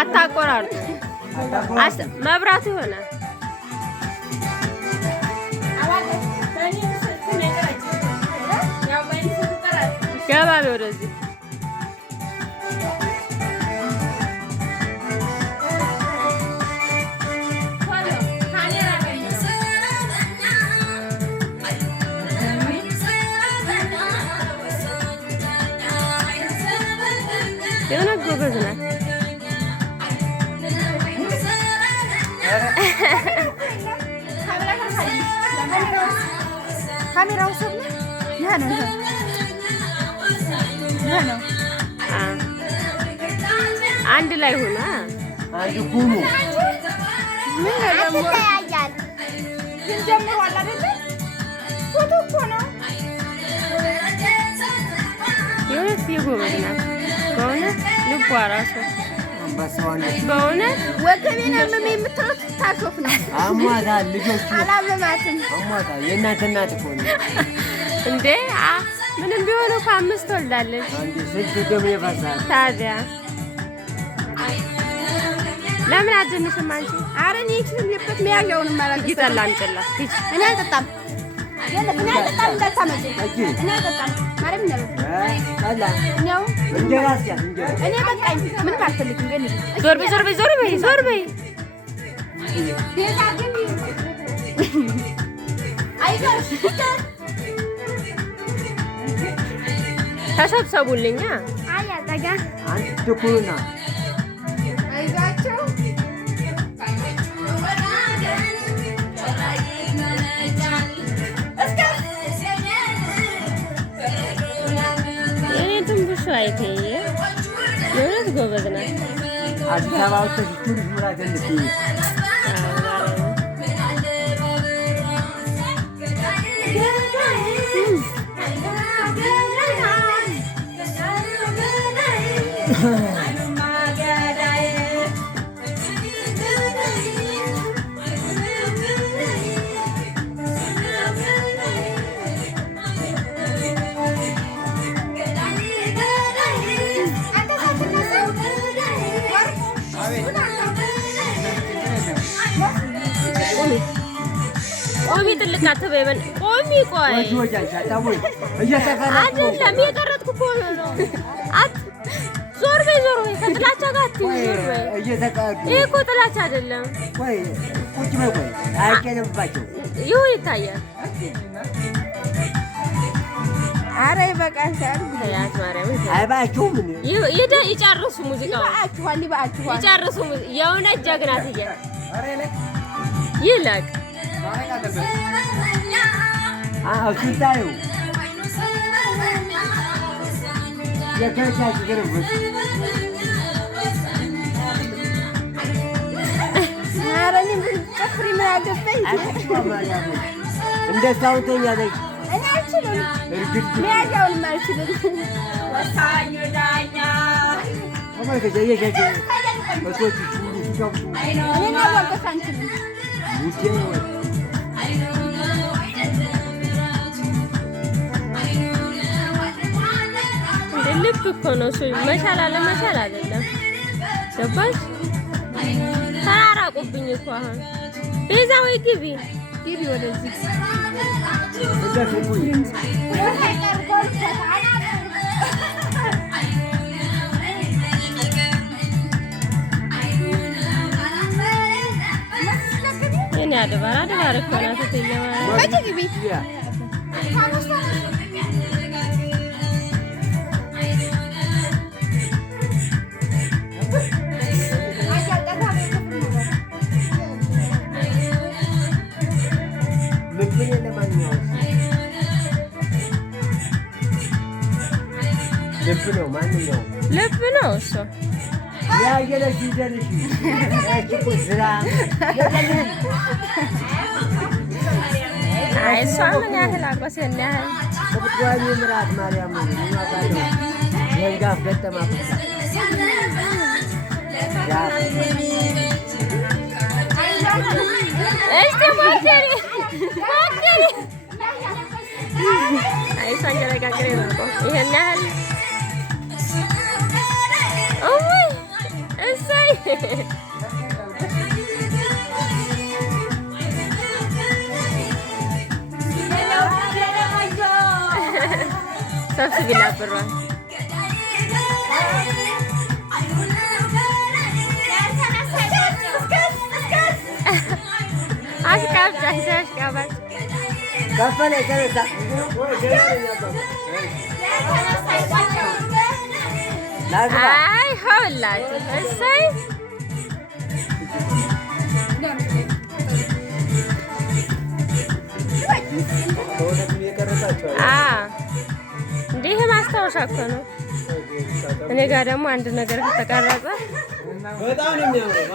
አታቆራርጡ። መብራት ይሆናል። ገባቢ ወደዚህ የሆነ ጎበዝ ናት። ካሜራው ሰብ ነው። አንድ ላይ ሆና አንድ ኩሙ ምን ያያል ግን ጀምሯል አይደል? ፎቶ እኮ ነው። የሆነች የጎበዝ ናት በእውነት ልቧ ራሱ በእውነት ወገቤን አመመኝ የምትለው ታሾፍ ነው። አሟታል። ልጆቹ አላመማትም። አሟታል። የእናት እናት እኮ ነው እንዴ! ምንም ቢሆን እኮ 5 ወልዳለች። አንዴ ስንት ደም ይፈሳል። ታዲያ ለምን አትደንሽም አንቺ? ኧረ እኔ የችልበት መያዣውን ማለት ይጠላ አንጨላት ሂጂ። እኔ አልጠጣም። እኔ አልጠጣም እንዳታመጪ። እኔ አልጠጣም ማለት ነው። ጠላ ነው እንጀራ አስያዝ እንጀራ እኔ በቃኝ። ምንም አልፈልግም። ግን ዞር በይ ዞር በይ ዞር በይ ዞር በይ። ቤዛ ግን አይገርም። ተሰብሰቡልኛ። አይ አጠጋ አንቺ ትኩሩና አይዟቸው። የኔ ትንቡሽ አይተይ የእውነት ጎበዝ ናት። አዲስ አበባ ወጥተሽ ቱሪስት ምራ ገንት ቆሚ ጥልቅ አትበይ። ቆሚ ቆይ አይደለም የቀረጥኩ እኮ ነው። ዞር በይ ዞር በይ። ከጥላቻ ጋር አትይኝ። ዞር በይ። ይሄ እኮ ጥላቻ አይደለም። ቁጭ በይ ቆይ አይቀርባቸው ይሁን ይታያል። ኧረ ይበቃሻል። ያት ማርያም አይባችሁም። ይጨርሱ ሙዚቃው ይበቃችኋል። ይጨርሱ። የእውነት ጀግና ትየ ይለቅ ስታዩ የከቻች ግርብት ኧረ እኔ ጨፍሪ ምን አገባኝ። እንደ ሳውንተኛ ነች። እኔ አልችልም። መያዣውንም አልችልም። ወሳኙ ዳኛ እኔን አዋቀስ አንችልም። ልብ እኮ ነው እሱ። መቻል አለ መቻል አይደለም። ገባሽ? ተራራቁብኝ እኮ አሁን። ቤዛ ወይ ግቢ ወደዚህ እኔ አድባር እኮ ናት ትየማ ግቢ ልብ ነው። ማንኛውም ልብ ነው እሱ ያየለሽ ይደልሽ እኮ ስራ አይ እሷ ምን ያህል አቆሰን ያህል ቁጥቋሚ ምራት ማርያም ነው ማባለው የንጋፍ ገጠማ እስቲ ሞክሪ አይ ሳንገረጋገሬ ነው እኮ ይሄን ያህል እሰይ ሰብስቢላት ብሯን አሽቃብጭ አሽቃባጭ ከፈለ ከረሳ አይ ሆላችሁ እሰይ እንዲህ ማስታወሻ እኮ ነው። እኔ ጋር ደግሞ አንድ ነገር ከተቀረጸ በጣም ነው የሚያምረው።